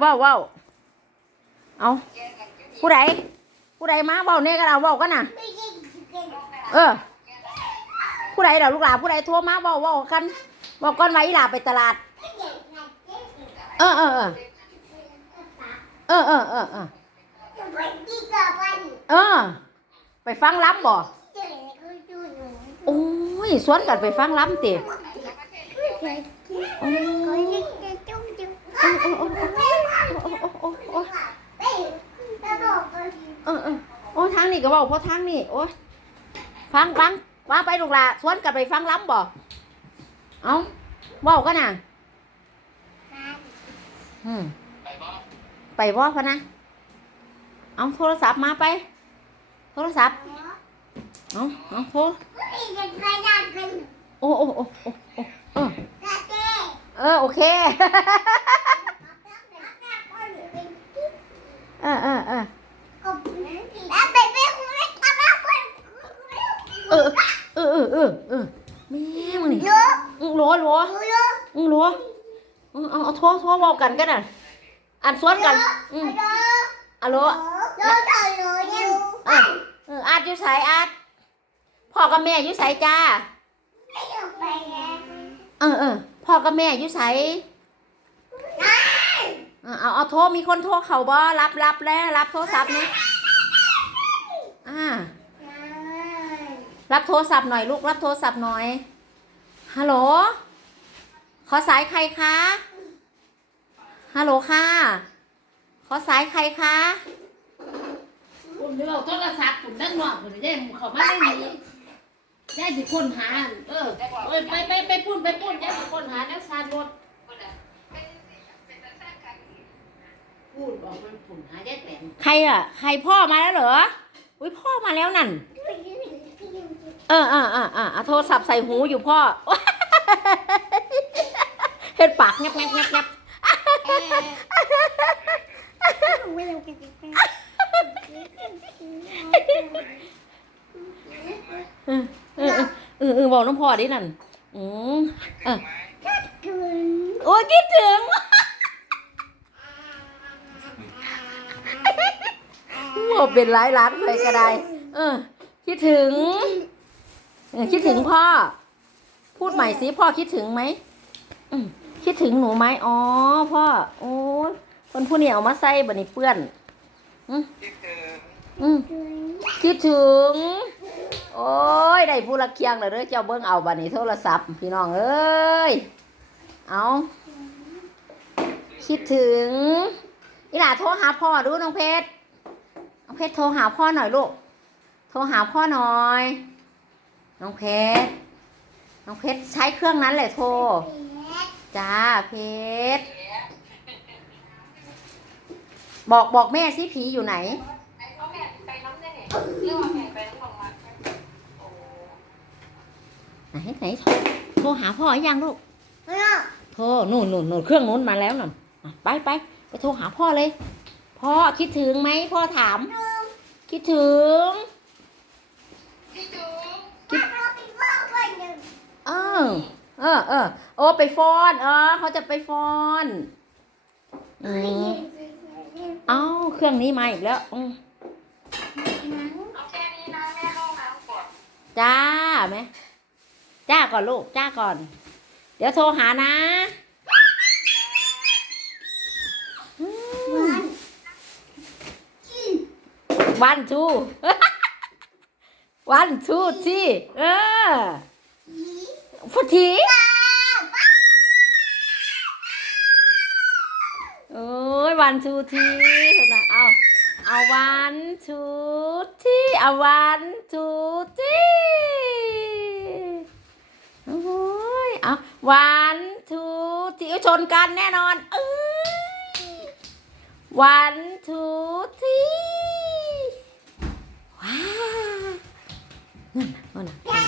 เว้าว้าเอาผู้ใดผู้ใดมาเว้าเนี่ยกันเอาเว้ากันน่ะ เออ ผู้ใดเดี๋ยวลูกหลานผู้ใดโทรมาเว้าเว้ากันเว้าก่อนไว้หลาไปตลาด เออเออเออเออเออเออเออเออ ไปฟังล้ำบ่โอ้ยสวนกันไปฟังล้ำติโอ้ยโอ้ยโอ้ยโอ้ยโอ้ยโอ้ยเออเออ ก็เว้าเพราะทางนี้โอ้ยฟังฟังว่าไปลูกหลาสวนกันไปฟังล้ำบ่เอาเว้ากันน่ะอืมไปบ่พะนะเอาโทรศัพท์มาไป โทรศัพท์เอาเอาโทรโอ้โอ้โอ้โอ้โอ้เออเออโอเค อึ้งหลัวหลัวอึ้งหลัวเออเอาเอาโทรโทรบอกกันกันน่ะอ่านสวนกันอืมอะโหลเออเอออาดอยู่ไสอาดพ่อกับแม่อยู่ไสจ้าเออเออพ่อกับแม่อยู่ไสเออเอาเอาโทรมีคนโทรเขาบ่รับรับแล้วรับโทรศัพท์นะอ่ารับโทรศัพท์หน่อยลูกรับโทรศัพท์หน่อย ฮัลโหล ขอสายใครคะ ฮัลโหลค่ะ ขอสายใครคะคุณเดี๋ยวเอาโทรศัพท์คุณด้านนอกคุณได้เขามาได้นี้ได้สิคนหา เออเอ้ยไปไปไปพูดไปพูดได้สิคนหาแล้วซาดรถพูดบอกมันผุนหาได้แต่ใครอะ ใครพ่อมาแล้วเหรอ อุ้ยพ่อมาแล้วนั่น เออเออเออเออเอาโทรศัพท์ใส่หูอยู่พ่อเฮ็ดปากงับงับงับงับเออเออเออเออบอกน้องพ่อดินั่นอืมเออโอ้ยคิดถึงบอกเป็นหลายล้านไปก็ได้ เออ คิดถึง คิดถึงพ่อ พูดใหม่สิพ่อคิดถึงไหมอืมคิดถึงหนูไหมอ๋อพ่อ โอ้ยคนผู้นี้เอามาใส่บันนี้เปื้อนอืมอืมคิดถึง โอ้ยได้ผู้ละเคียงเลยเด้อเจ้าเบิ้งเอาบันนี้โทรศัพท์พี่น้องเอ้ยเอาคิดถึงอีหล่าโทรหาพ่อดูน้องเพชรน้องเพชรโทรหาพ่อหน่อยลูกโทรหาพ่อหน่อย น้องเพชร น้องเพชรใช้เครื่องนั้นแหละโทร จ้าเพชร บอกบอกแม่สิผีอยู่ไหน ไหนไหนโทรโทรหาพ่อยังลูก โทรนู่นนู่นนู่นเครื่องนู้นมาแล้วน่ะอะไปไปไปโทรหาพ่อเลย พ่อคิดถึงไหมพ่อถาม คิดถึง เออเออเออโอ้ไปฟ้อนเออเขาจะไปฟ้อนอืมเอ้าเครื่องนี้มาอีกแล้วอืมจ้าไหมจ้าก่อนลูกจ้าก่อน เดี๋ยวโทรหานะวันทู วันทูที่เออพุทธีโอ้ยวันทูทีเถอะนะเอาเอาวันทูทีเอาวันทูทีโอ้ยเอาวันทูทีชนกันแน่นอนเอ้ยวัน 弄弄弄弄。